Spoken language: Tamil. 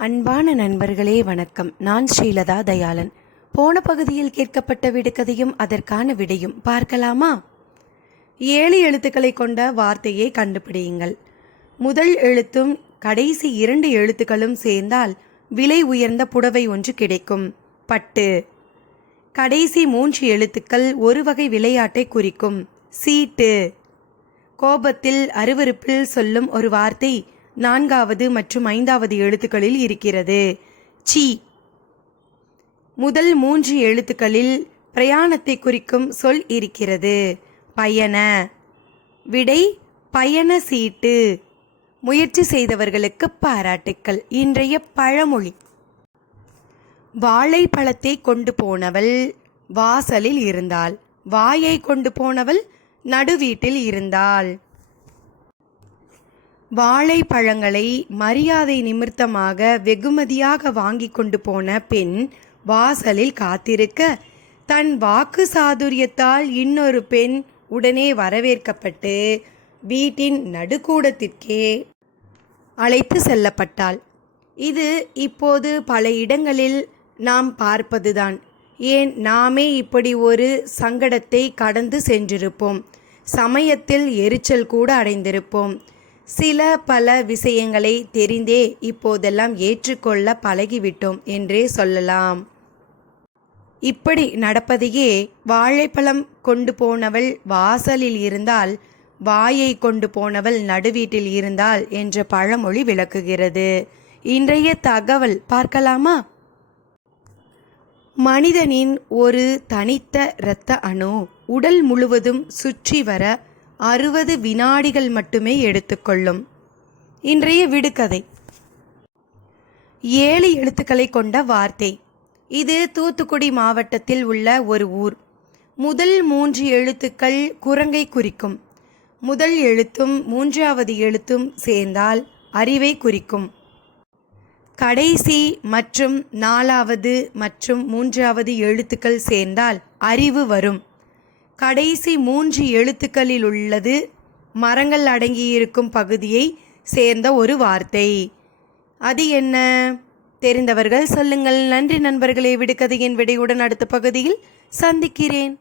அன்பான நண்பர்களே வணக்கம். நான் ஸ்ரீலதா தயாளன். போன பகுதியில் கேட்கப்பட்ட விடுகதையும் அதற்கான விடையும் பார்க்கலாமா? ஏழு எழுத்துக்களை கொண்ட வார்த்தையை கண்டுபிடியுங்கள். முதல் எழுத்தும் கடைசி இரண்டு எழுத்துக்களும் சேர்ந்தால் விலை உயர்ந்த புடவை ஒன்று கிடைக்கும். பட்டு. கடைசி மூன்று எழுத்துக்கள் ஒரு வகை விளையாட்டை குறிக்கும். சீட்டு. கோபத்தில் அருவருப்பில் சொல்லும் ஒரு வார்த்தை நான்காவது மற்றும் ஐந்தாவது எழுத்துக்களில் இருக்கிறது. சி. முதல் மூன்று எழுத்துக்களில் பிரயாணத்தை குறிக்கும் சொல் இருக்கிறது. பயண. விடை பயண சீட்டு. முயற்சி செய்தவர்களுக்கு பாராட்டுக்கள். இன்றைய பழமொழி. வாழைப்பழத்தை கொண்டு போனவள் வாசலில் இருந்தாள். வாயை கொண்டு போனவள் நடுவீட்டில் இருந்தாள். வாழைப்பழங்களை மரியாதை நிமித்தமாக வெகுமதியாக வாங்கி கொண்டு போன பெண் வாசலில் காத்திருக்க தன் வாக்கு சாதுரியத்தால் இன்னொரு பெண் உடனே வரவேற்கப்பட்டு வீட்டின் நடுக்கூடத்திற்கே அழைத்து செல்லப்பட்டாள். இது இப்போது பல இடங்களில் நாம் பார்ப்பதுதான். ஏன் நாமே இப்படி ஒரு சங்கடத்தை கடந்து சென்றிருப்போம். சமயத்தில் எரிச்சல் கூட அடைந்திருப்போம். சில பல விஷயங்களை தெரிந்தே இப்போதெல்லாம் ஏற்றுக்கொள்ள பழகிவிட்டோம் என்றே சொல்லலாம். இப்படி நடப்பதையே வாழைப்பழம் கொண்டு போனவள் வாசலில் இருந்தால் வாயை கொண்டு போனவள் நடுவீட்டில் இருந்தால் என்ற பழமொழி விளக்குகிறது. இன்றைய தகவல் பார்க்கலாமா? மனிதனின் ஒரு தனித்த இரத்த அணு உடல் முழுவதும் சுற்றி வர அறுபது வினாடிகள் மட்டுமே எடுத்துக்கொள்ளும். இன்றைய விடுகதை. ஏழு எழுத்துக்களை கொண்ட வார்த்தை. இது தூத்துக்குடி மாவட்டத்தில் உள்ள ஒரு ஊர். முதல் மூன்று எழுத்துக்கள் குரங்கை குறிக்கும். முதல் எழுத்தும் மூன்றாவது எழுத்தும் சேர்ந்தால் அறிவை குறிக்கும். கடைசி மற்றும் நாலாவது மற்றும் மூன்றாவது எழுத்துக்கள் சேர்ந்தால் அறிவு வரும். கடைசி மூன்று எழுத்துக்களில் உள்ளது. மரங்கள் அடங்கியிருக்கும் பகுதியை சேர்ந்த ஒரு வார்த்தை. அது என்ன? தெரிந்தவர்கள் சொல்லுங்கள். நன்றி நண்பர்களே. விடுகதையின் விடையுடன் அடுத்த பகுதியில் சந்திக்கிறேன்.